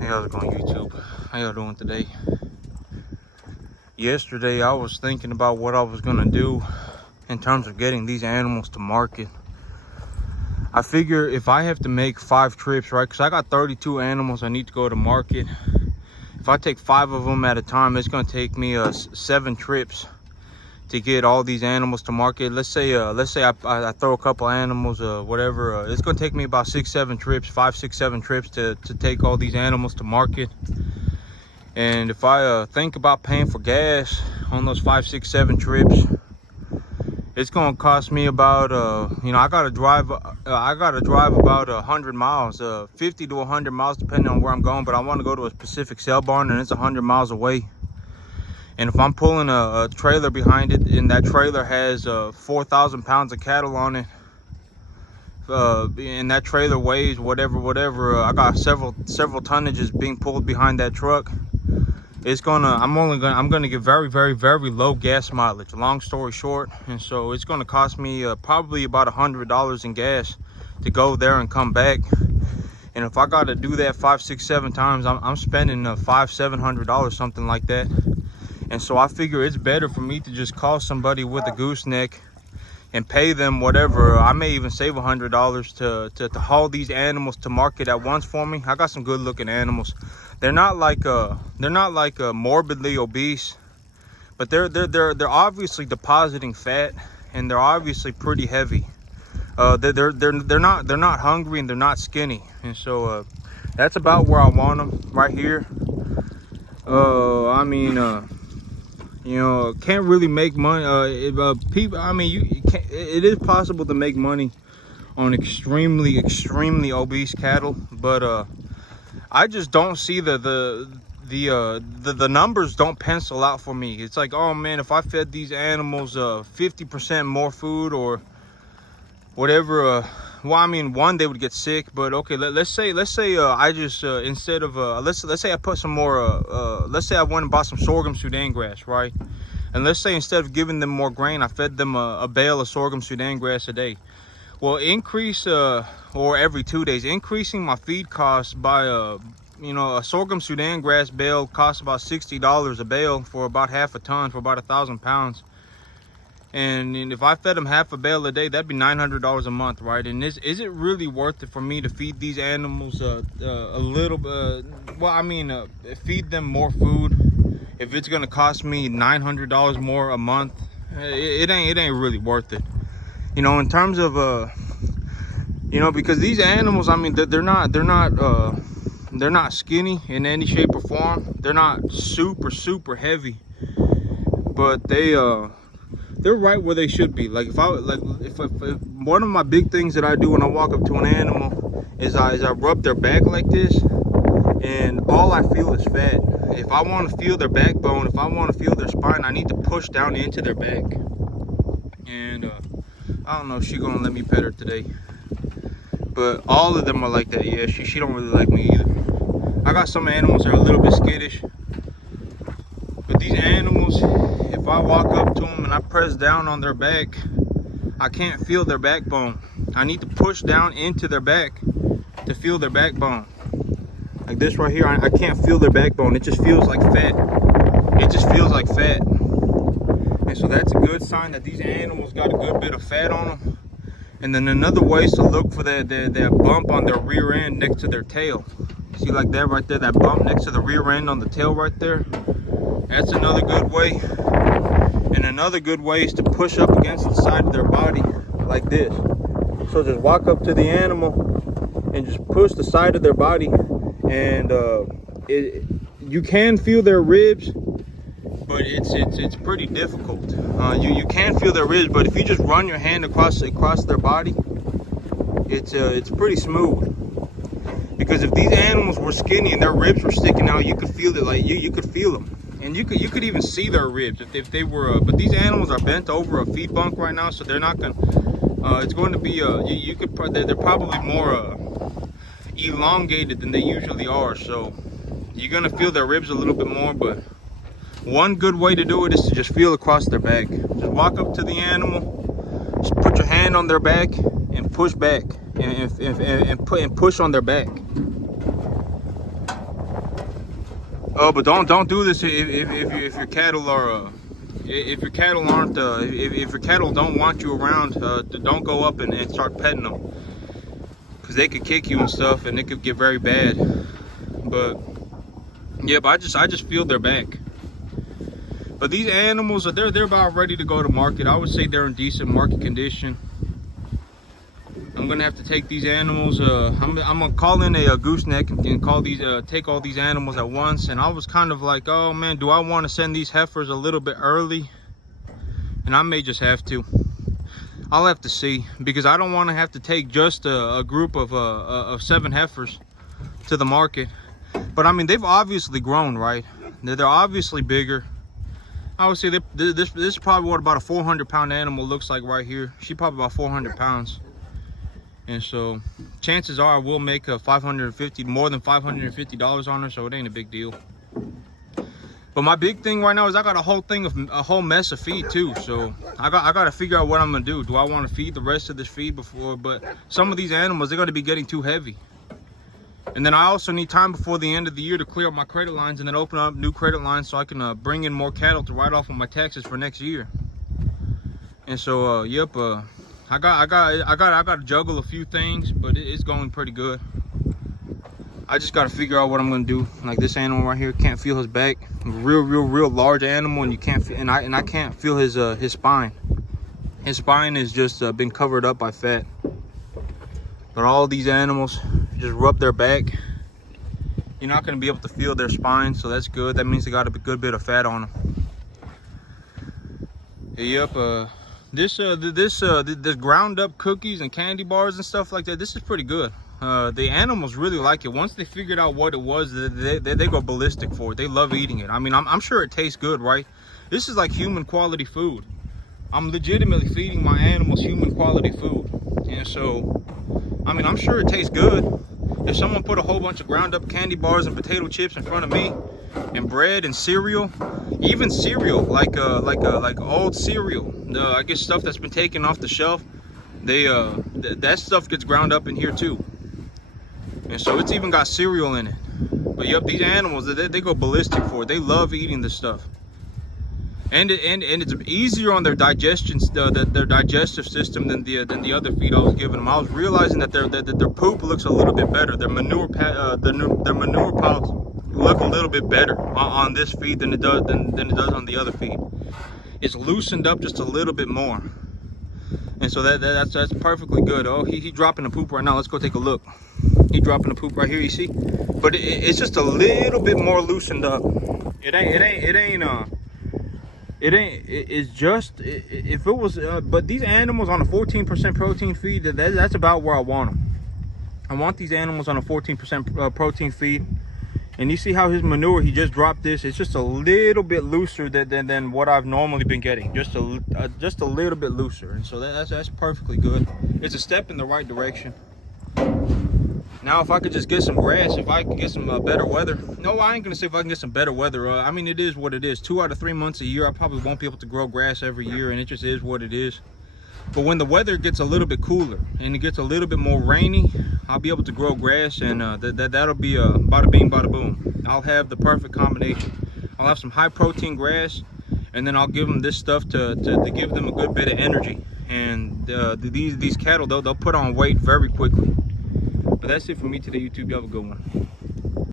Hey, how's it going, YouTube? How y'all doing today? Yesterday, I was thinking about what I was gonna do in terms of getting these animals to market. I figure if I have to make 5 trips, right? Because I got 32 animals I need to go to market. If I take 5 of them at a time, it's gonna take me 7 trips to get all these animals to market. Let's say I throw a couple animals, whatever. It's gonna take me about 6-7 trips, 5-6-7 trips to take all these animals to market. And if I think about paying for gas on those 5-6-7 trips, it's gonna cost me about I gotta drive about 100 miles, 50 to 100 miles depending on where I'm going. But I want to go to a specific sale barn, and it's 100 miles away. And if I'm pulling a trailer behind it, and that trailer has 4,000 pounds of cattle on it, and that trailer weighs whatever, I got several tonnages being pulled behind that truck. I'm gonna get very low gas mileage, long story short. And so it's gonna cost me probably about $100 in gas to go there and come back. And if I gotta do that 5-6-7 times, I'm spending $500-700, something like that. And so I figure it's better for me to just call somebody with a gooseneck and pay them whatever. I may even save $100 to haul these animals to market at once for me. I got some good looking animals. They're not like morbidly obese, but they're obviously depositing fat, and they're obviously pretty heavy. They're not hungry, and they're not skinny. And so that's about where I want them, right here. Can't really make money. It is possible to make money on extremely obese cattle, but I just don't see the numbers don't pencil out for me. It's like, oh man, if I fed these animals 50% more food or whatever, one, they would get sick. But okay, let's say I just instead of let's say I put some more let's say I went and bought some sorghum Sudan grass, right? And let's say instead of giving them more grain, I fed them a bale of sorghum Sudan grass a day. Well, increase or every 2 days, increasing my feed costs by a sorghum Sudan grass bale costs about $60 a bale for about half a ton, for about 1,000 pounds. And if I fed them half a bale a day, that'd be $900 a month, right? And is it really worth it for me to feed these animals a little feed them more food if it's gonna cost me $900 more a month? It ain't really worth it, in terms of because these animals, I mean, they're not skinny in any shape or form. They're not super heavy, but they're right where they should be. Like if one of my big things that I do when I walk up to an animal is I rub their back like this, and all I feel is fat. If I want to feel their backbone, if I want to feel their spine, I need to push down into their back. And I don't know if she's gonna let me pet her today, but all of them are like that. Yeah, she don't really like me either. I got some animals that are a little bit skittish, but these animals, if I walk up to them and I press down on their back, I can't feel their backbone. I need to push down into their back to feel their backbone. Like this right here, I can't feel their backbone. It just feels like fat. It just feels like fat. And so that's a good sign that these animals got a good bit of fat on them. And then another way is to look for that bump on their rear end next to their tail. See, like that right there, that bump next to the rear end on the tail right there. That's another good way. And another good way is to push up against the side of their body like this. So just walk up to the animal and just push the side of their body, and you can feel their ribs, but it's pretty difficult. You can feel their ribs, but if you just run your hand across their body, it's pretty smooth. Because if these animals were skinny and their ribs were sticking out, you could feel it. Like you could feel them, and you could even see their ribs if they were. But these animals are bent over a feed bunk right now, so they're not gonna. It's going to be they're probably more elongated than they usually are, so you're gonna feel their ribs a little bit more. But one good way to do it is to just feel across their back. Just walk up to the animal, just put your hand on their back and push back, and push on their back. Oh, but don't do this if your cattle are if your cattle aren't if your cattle don't want you around. Don't go up and start petting them, because they could kick you and stuff, and it could get very bad. But yeah, but I just feel their back. But these animals are they're about ready to go to market. I would say they're in decent market condition. I'm gonna have to take these animals. I'm gonna call in a gooseneck and call these take all these animals at once. And I was kind of like, oh man, do I want to send these heifers a little bit early? And I may just have to. I'll have to see, because I don't want to have to take just a group of 7 heifers to the market. But I mean, they've obviously grown, right? They're obviously bigger. I would say this is probably what about a 400-pound animal looks like right here. She's probably about 400 pounds. And so chances are we'll make more than $550 on her, so it ain't a big deal. But my big thing right now is I got a whole mess of feed too. So I got to figure out what I'm gonna do. Do I want to feed the rest of this feed before? But some of these animals, they're gonna be getting too heavy. And then I also need time before the end of the year to clear up my credit lines and then open up new credit lines so I can bring in more cattle to write off on my taxes for next year. And so yep, I got to juggle a few things, but it's going pretty good. I just got to figure out what I'm gonna do. Like this animal right here, can't feel his back. Real large animal, and you can't feel, and I can't feel his spine. His spine is just been covered up by fat. But all these animals, just rub their back, you're not gonna be able to feel their spine, so that's good. That means they got a good bit of fat on them. Yep. This ground up cookies and candy bars and stuff like that, this is pretty good. The animals really like it. Once they figured out what it was, they go ballistic for it. They love eating it. I mean, I'm sure it tastes good, right? This is like human quality food. I'm legitimately feeding my animals human quality food. And so, I mean, I'm sure it tastes good. If someone put a whole bunch of ground up candy bars and potato chips in front of me, and bread and cereal, even cereal, like old cereal, I guess stuff that's been taken off the shelf, that stuff gets ground up in here too. And so it's even got cereal in it. But yep, these animals, they go ballistic for it. They love eating this stuff. And it's easier on their digestion, their digestive system than the other feed I was giving them. I was realizing that their poop looks a little bit better. Their manure piles look a little bit better on this feed than it does on the other feed. It's loosened up just a little bit more, and so that's perfectly good. Oh, he dropping the poop right now. Let's go take a look. He dropping the poop right here. You see, but it's just a little bit more loosened up. It's just, if it was, but these animals on a 14% protein feed, that's about where I want them. I want these animals on a 14% protein feed. And you see how his manure, he just dropped this. It's just a little bit looser than what I've normally been getting. Just a little bit looser. And so that's perfectly good. It's a step in the right direction. Now, if I could just get some grass, if I could get some better weather. No, I ain't gonna say if I can get some better weather. I mean, it is what it is. 2 out of 3 months a year, I probably won't be able to grow grass every year, and it just is what it is. But when the weather gets a little bit cooler and it gets a little bit more rainy, I'll be able to grow grass, and that'll be bada bing, bada boom. I'll have the perfect combination. I'll have some high protein grass, and then I'll give them this stuff to give them a good bit of energy. And these cattle, they'll put on weight very quickly. But that's it for me today, YouTube. You have a good one.